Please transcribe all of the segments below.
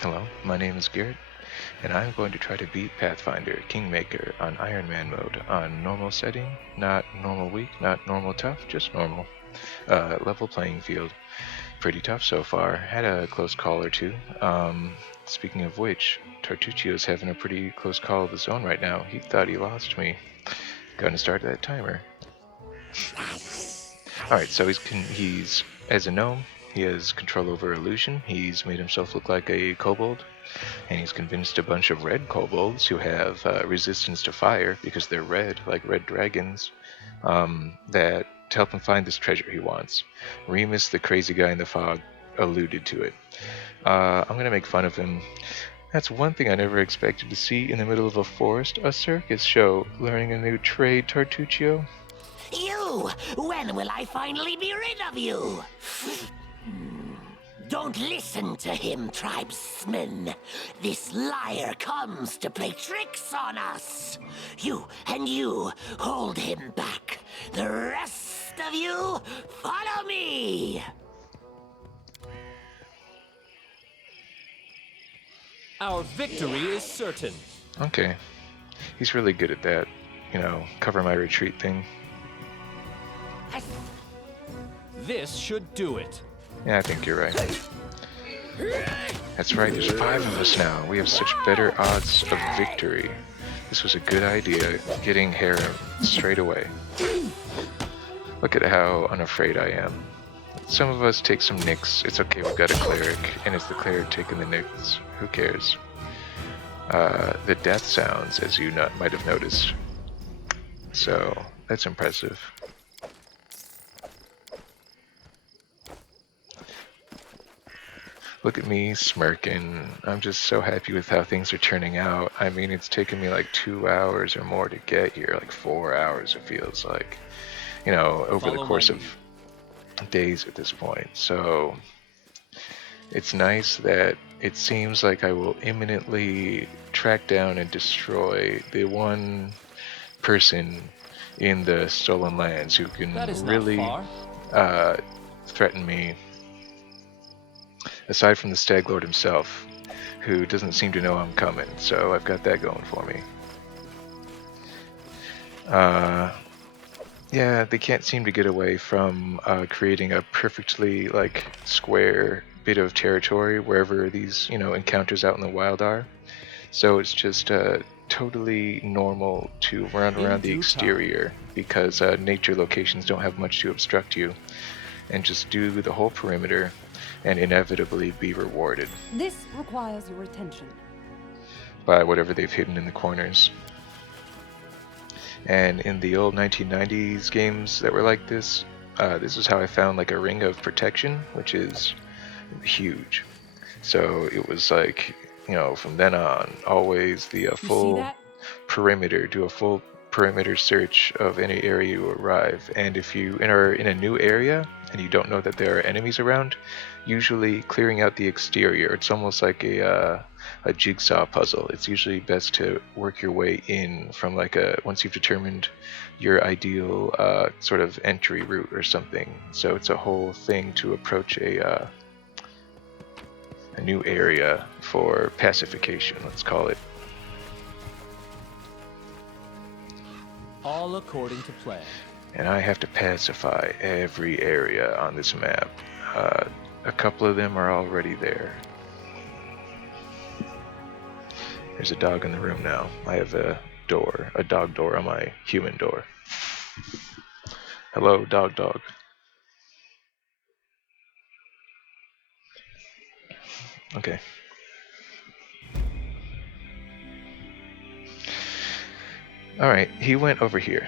Hello, my name is Garrett, and I'm going to try to beat Pathfinder Kingmaker on Ironman mode on normal setting, not normal weak, not normal tough, just normal. Level playing field. Pretty tough so far. Had a close call or two. Speaking of which, Tartuccio's having a pretty close call of his own right now. He thought he lost me. Gonna start that timer. Alright, so he's as a gnome, he has control over illusion. He's made himself look like a kobold, and he's convinced a bunch of red kobolds who have resistance to fire because they're red, like red dragons, that to help him find this treasure he wants. Remus, the crazy guy in the fog, alluded to it. I'm gonna make fun of him. That's one thing I never expected to see in the middle of a forest, a circus show. Learning a new trade, Tartuccio. You! When will I finally be rid of you? Don't listen to him, tribesmen. This liar comes to play tricks on us. You and you, hold him back. The rest of you, follow me! Our victory is certain. Okay. He's really good at that, cover my retreat thing. This should do it. Yeah, I think you're right. That's right, there's 5 of us now. We have such better odds of victory. This was a good idea, getting Harem straight away. Look at how unafraid I am. Some of us take some nicks. It's okay, we've got a cleric, and it's the cleric taking the nicks. Who cares? The death sounds, as you might have noticed. So, that's impressive. Look at me smirking. I'm just so happy with how things are turning out. I mean, it's taken me like 2 hours or more to get here, like 4 hours it feels like, over the course of days at this point. So it's nice that it seems like I will imminently track down and destroy the one person in the Stolen Lands who can really threaten me, aside from the Stag Lord himself, who doesn't seem to know I'm coming, so I've got that going for me. Yeah, they can't seem to get away from creating a perfectly square bit of territory wherever these encounters out in the wild are. So it's just totally normal to run around the exterior because nature locations don't have much to obstruct you, and just do the whole perimeter and inevitably be rewarded. This requires your attention. By whatever they've hidden in the corners. And in the old 1990s games that were like this, this is how I found like a ring of protection, which is huge. So it was like, from then on, always the full perimeter, do a full perimeter search of any area you arrive. And if you are in a new area and you don't know that there are enemies around, usually clearing out the exterior, it's almost like a jigsaw puzzle. It's usually best to work your way in from once you've determined your ideal sort of entry route or something. So it's a whole thing to approach a new area for pacification, let's call it. All according to plan. And I have to pacify every area on this map. A couple of them are already there. There's a dog in the room now. I have a dog door on my human door. Hello, dog. Okay. Alright, he went over here.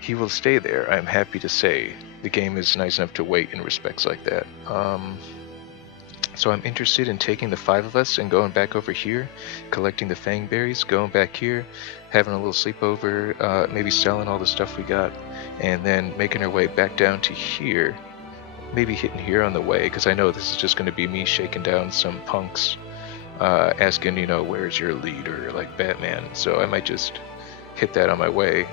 He will stay there, I'm happy to say. The game is nice enough to wait in respects like that. So I'm interested in taking the 5 of us and going back over here, collecting the fang berries, going back here, having a little sleepover, maybe selling all the stuff we got, and then making our way back down to here, maybe hitting here on the way, because I know this is just going to be me shaking down some punks, asking, where's your leader, like Batman, so I might just hit that on my way.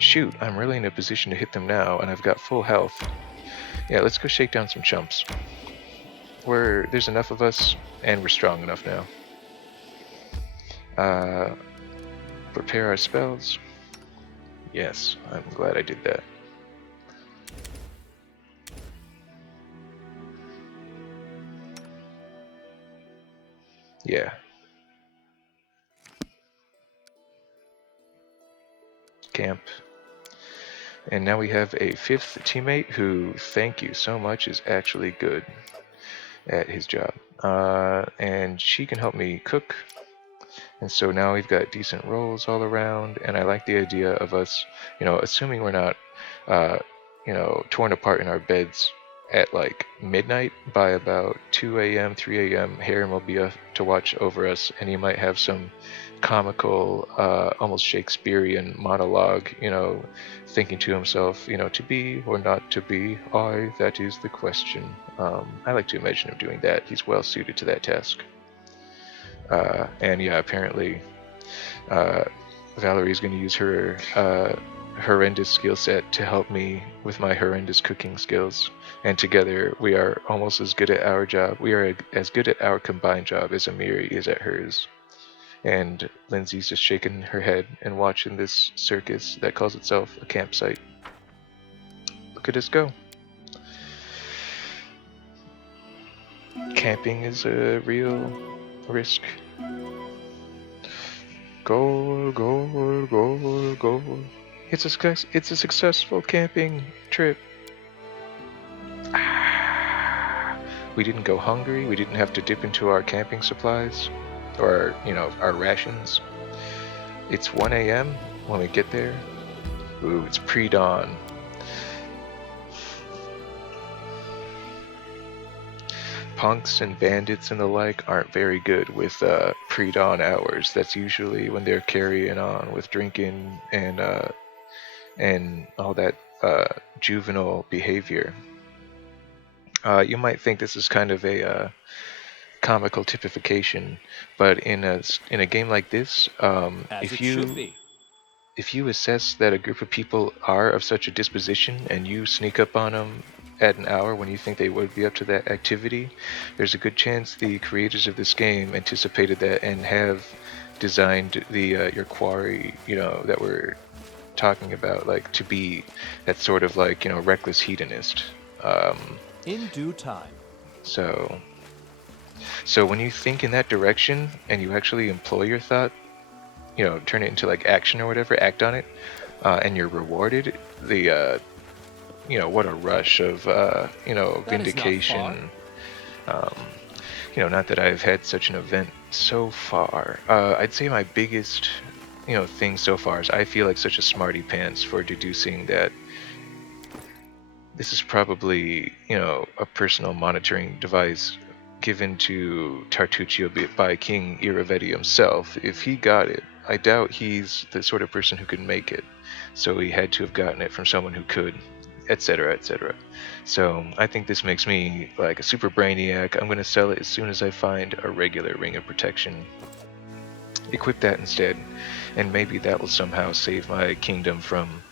Shoot, I'm really in a position to hit them now, and I've got full health. Yeah, let's go shake down some chumps. There's enough of us, and we're strong enough now. Prepare our spells. Yes, I'm glad I did that. Yeah. Camp. And now we have a 5th teammate who, thank you so much, is actually good at his job. And she can help me cook. And so now we've got decent rolls all around, and I like the idea of us, assuming we're not, uh, torn apart in our beds at like midnight. By about 2 a.m., 3 a.m., Harem will be up to watch over us, and he might have some comical, almost Shakespearean monologue, thinking to himself, to be or not to be, that is the question. I like to imagine him doing that. He's well suited to that task. And yeah, apparently Valerie's going to use her horrendous skill set to help me with my horrendous cooking skills. And together we are almost as good at our job. We are as good at our combined job as Amiri is at hers. And Lindsay's just shaking her head and watching this circus that calls itself a campsite. Look at us go. Camping is a real risk. Goal, goal, goal, goal. It's a successful camping trip. We didn't go hungry. We didn't have to dip into our camping supplies or, our rations. It's 1 a.m. when we get there. Ooh, it's pre-dawn. Punks and bandits and the like aren't very good with pre-dawn hours. That's usually when they're carrying on with drinking and all that juvenile behavior. You might think this is kind of a comical typification, but in a game like this, As it should be. if you assess that a group of people are of such a disposition and you sneak up on them at an hour when you think they would be up to that activity, there's a good chance the creators of this game anticipated that and have designed the your quarry, that we're talking about, like to be that sort of like reckless hedonist. In due time. So so when you think in that direction and you actually employ your thought, turn it into like action or whatever, act on it, and you're rewarded, what a rush of, That is not far. vindication. Um, not that I've had such an event so far. I'd say my biggest, thing so far is I feel like such a smarty pants for deducing that this is probably, a personal monitoring device given to Tartuccio by King Iravetti himself. If he got it, I doubt he's the sort of person who could make it. So he had to have gotten it from someone who could, etc., etc. So I think this makes me like a super brainiac. I'm going to sell it as soon as I find a regular ring of protection. Equip that instead, and maybe that will somehow save my kingdom from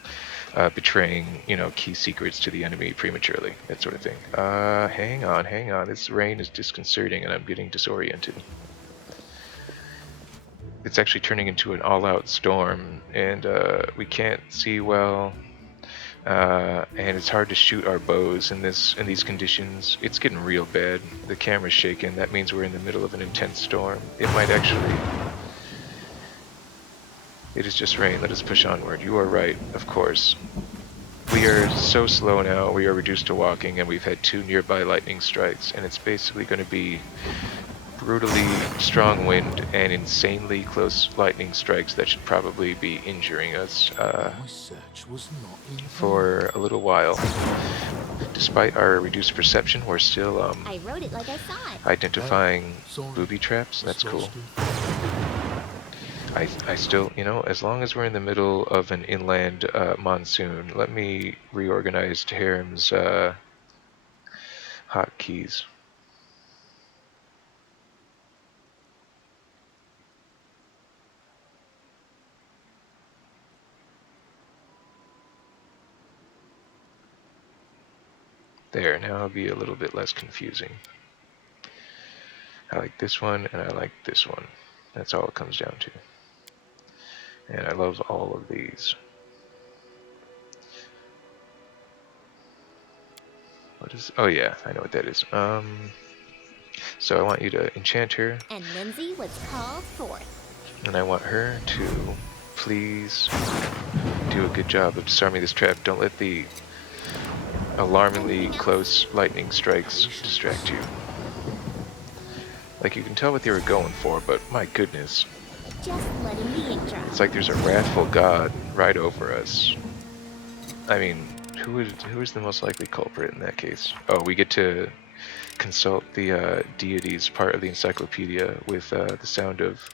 betraying, key secrets to the enemy prematurely, that sort of thing. Hang on. This rain is disconcerting and I'm getting disoriented. It's actually turning into an all-out storm, and we can't see well, and it's hard to shoot our bows in these conditions. It's getting real bad. The camera's shaking. That means we're in the middle of an intense storm. It might actually... It is just rain. Let us push onward. You are right, of course. We are so slow now. We are reduced to walking, and we've had 2 nearby lightning strikes, and it's basically going to be brutally strong wind and insanely close lightning strikes that should probably be injuring us for a little while. Despite our reduced perception, we're still I wrote it like I saw it. identifying booby traps. That's cool. I still, as long as we're in the middle of an inland monsoon, let me reorganize Harem's hotkeys. There, now it'll be a little bit less confusing. I like this one, and I like this one. That's all it comes down to. And I love all of these. What is... Oh yeah, I know what that is. So I want you to enchant her. And Lindsay was called forth. And I want her to please do a good job of disarming this trap. Don't let the alarmingly close lightning strikes distract you. Like, you can tell what they were going for, but my goodness. Just letting the ink dry. It's like there's a wrathful god right over us. I mean, who is the most likely culprit in that case? Oh, we get to consult the deities part of the encyclopedia with the sound of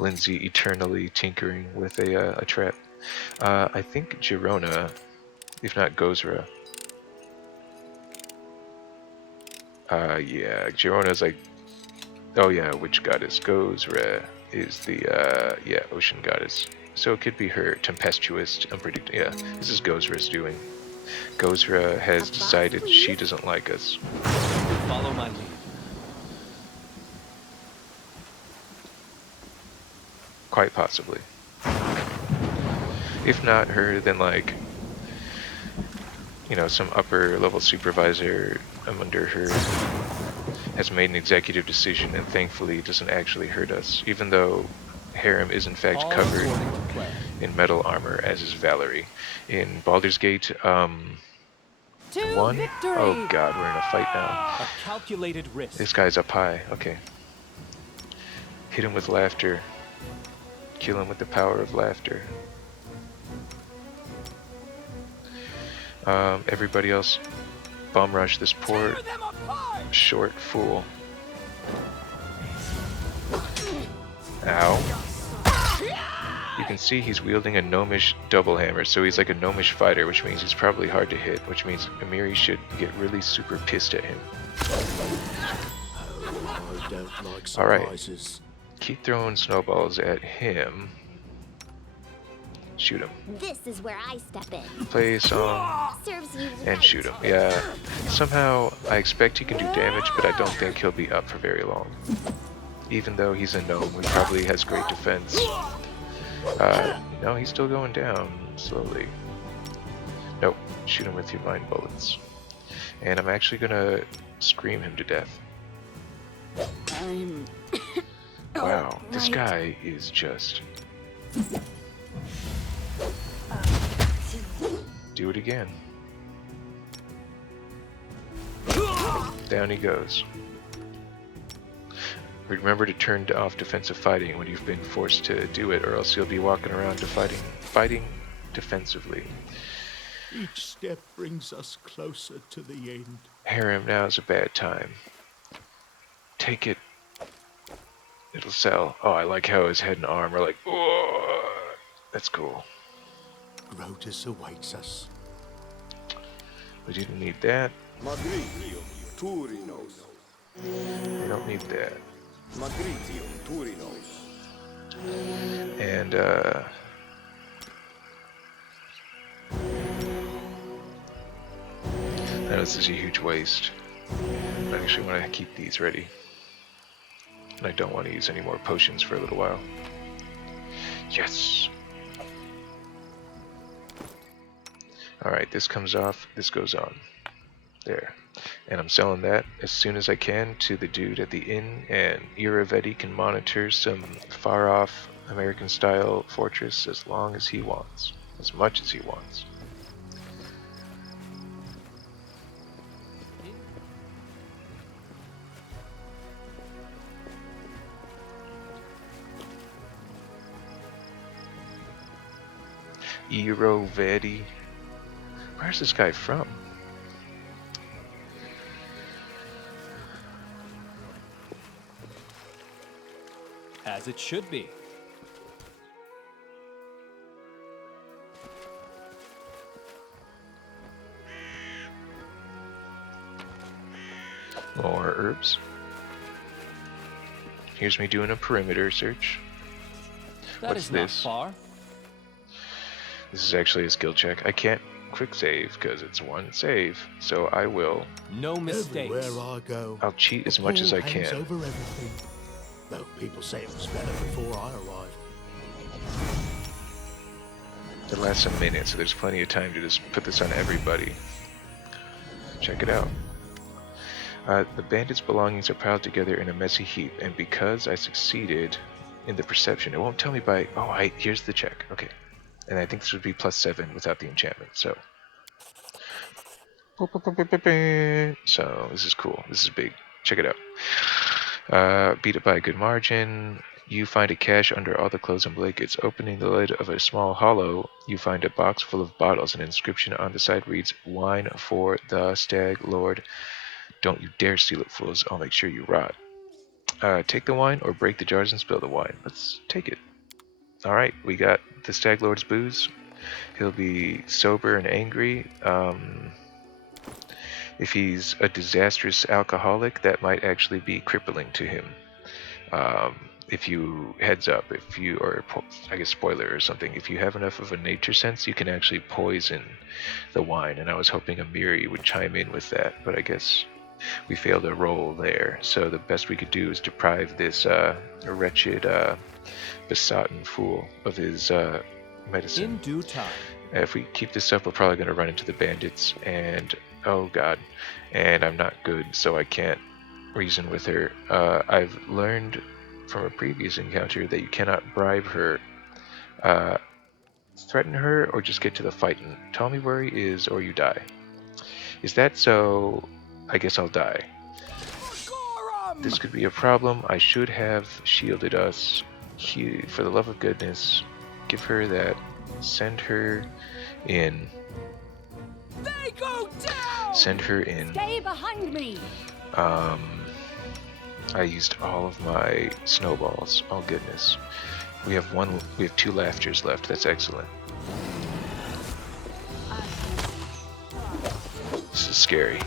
Lindsay eternally tinkering with a trap. I think Girona, if not Gozra. Yeah, Girona's like... Oh yeah, witch goddess. Gozra is the, yeah, ocean goddess. So it could be her. Tempestuous, unpredictable. Yeah, this is Gozra's doing. Gozra has decided she doesn't like us. Follow my lead. Quite possibly. If not her, then like, you know, some upper level supervisor under her has made an executive decision and thankfully doesn't actually hurt us, even though Harem is in fact covered in metal armor, as is Valerie. In Baldur's Gate, 1? Oh god, we're in a fight now. A calculated risk. This guy's up high, okay. Hit him with laughter. Kill him with the power of laughter. Everybody else, bomb rush this poor short fool. Ow. You can see he's wielding a gnomish double hammer, so he's like a gnomish fighter, which means he's probably hard to hit, which means Amiri should get really super pissed at him. Alright. Keep throwing snowballs at him. Shoot him. This is where I step in. Play a song Serves you and right. shoot him. Yeah. Somehow I expect he can do damage, but I don't think he'll be up for very long. Even though he's a gnome who probably has great defense. No, he's still going down slowly. Nope. Shoot him with your mind bullets. And I'm actually gonna scream him to death. Wow, this guy is just... Do it again. Down he goes. Remember to turn off defensive fighting when you've been forced to do it, or else you'll be walking around fighting defensively. Each step brings us closer to the end. Harem, now's a bad time. Take it. It'll sell. Oh, I like how his head and arm are like, oh, that's cool. Grotus awaits us. We didn't need that. We don't need that. And I know this is a huge waste. I actually want to keep these ready. And I don't want to use any more potions for a little while. Yes! Alright, this comes off, this goes on. There. And I'm selling that as soon as I can to the dude at the inn, and Iravetti can monitor some far-off American-style fortress as long as he wants. As much as he wants. Iravetti. Where's this guy from? As it should be. More herbs. Here's me doing a perimeter search. That What's is not this? far. This is actually a skill check. I can't quick save because it's one save. So I will. No mistakes. Everywhere I go, I'll cheat as a much as pall I hangs can. over everything. Though people say it was better before I arrived. It lasts a minute, so there's plenty of time to just put this on everybody. Check it out. The bandits' belongings are piled together in a messy heap, and because I succeeded in the perception, it won't tell me by. Oh, here's the check. Okay, and I think this would be +7 without the enchantment. So, this is cool. This is big. Check it out. Beat it by a good margin. You find a cache under all the clothes and blankets. Opening the lid of a small hollow, you find a box full of bottles. An inscription on the side reads, "Wine for the Stag Lord. Don't you dare steal it, fools. I'll make sure you rot." Take the wine or break the jars and spill the wine. Let's take it. Alright, we got the Stag Lord's booze. He'll be sober and angry. If he's a disastrous alcoholic, that might actually be crippling to him. If you, heads up, if you, or I guess spoiler or something, if you have enough of a nature sense, you can actually poison the wine, and I was hoping Amiri would chime in with that, but I guess we failed a roll there. So the best we could do is deprive this wretched, besotted fool of his medicine. In due time. If we keep this up, we're probably going to run into the bandits, and oh god, and I'm not good, so I can't reason with her. I've learned from a previous encounter that you cannot bribe her, threaten her, or just get to the fight and tell me where he is or you die. Is that so? I guess I'll die. This could be a problem. I should have shielded us. For the love of goodness, give her that. Send her in. They go down! Send her in. Stay behind me! I used all of my snowballs. Oh goodness. We have 2 laughters left. That's excellent. This is scary.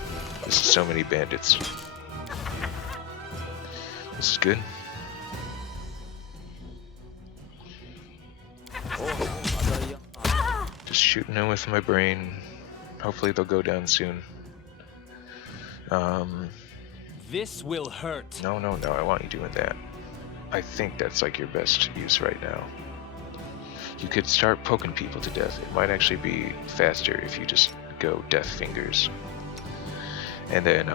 This is so many bandits. This is good. Just shooting them with my brain. Hopefully they'll go down soon. This will hurt. No, I want you doing that. I think that's like your best use right now. You could start poking people to death. It might actually be faster if you just go death fingers. And then,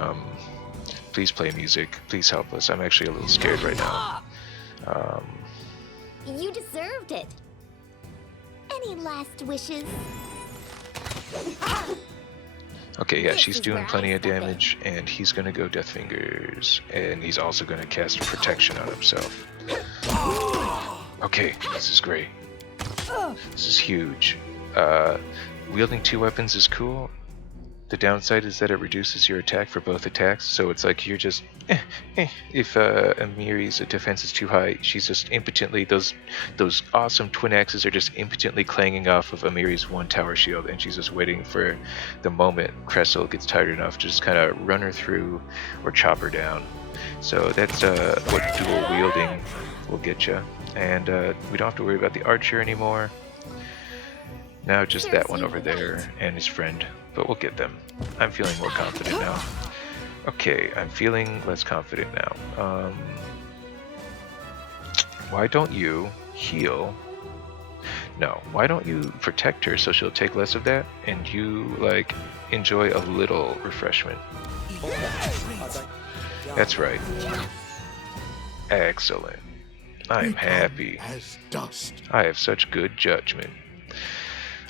please play music. Please help us. I'm actually a little scared right now. You deserved it. Any last wishes? Okay, yeah, This she's is doing where plenty I of step in. damage, and he's gonna go death fingers, and he's also gonna cast protection on himself. Okay, this is great. This is huge. Wielding 2 weapons is cool. The downside is that it reduces your attack for both attacks, so it's like you're just if Amiri's defense is too high, she's just impotently, those awesome twin axes are just impotently clanging off of Amiri's 1 tower shield, and she's just waiting for the moment Cressel gets tired enough to just kind of run her through or chop her down. So that's what dual wielding will get you, and we don't have to worry about the archer anymore. Now just that one over there and his friend, but we'll get them. I'm feeling more confident now. Okay, I'm feeling less confident now. Why don't you heal? No, why don't you protect her so she'll take less of that, and you, like, enjoy a little refreshment? That's right. Excellent. I'm happy. As dust. I have such good judgment.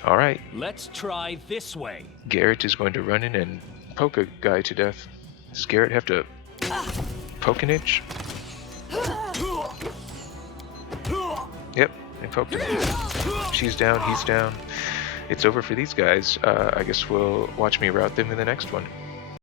Alright, Let's try this way. Garrett is going to run in and poke a guy to death. Does Garrett have to poke an itch? Yep, I poked him. She's down, he's down. It's over for these guys. I guess we'll watch me rout them in the next one.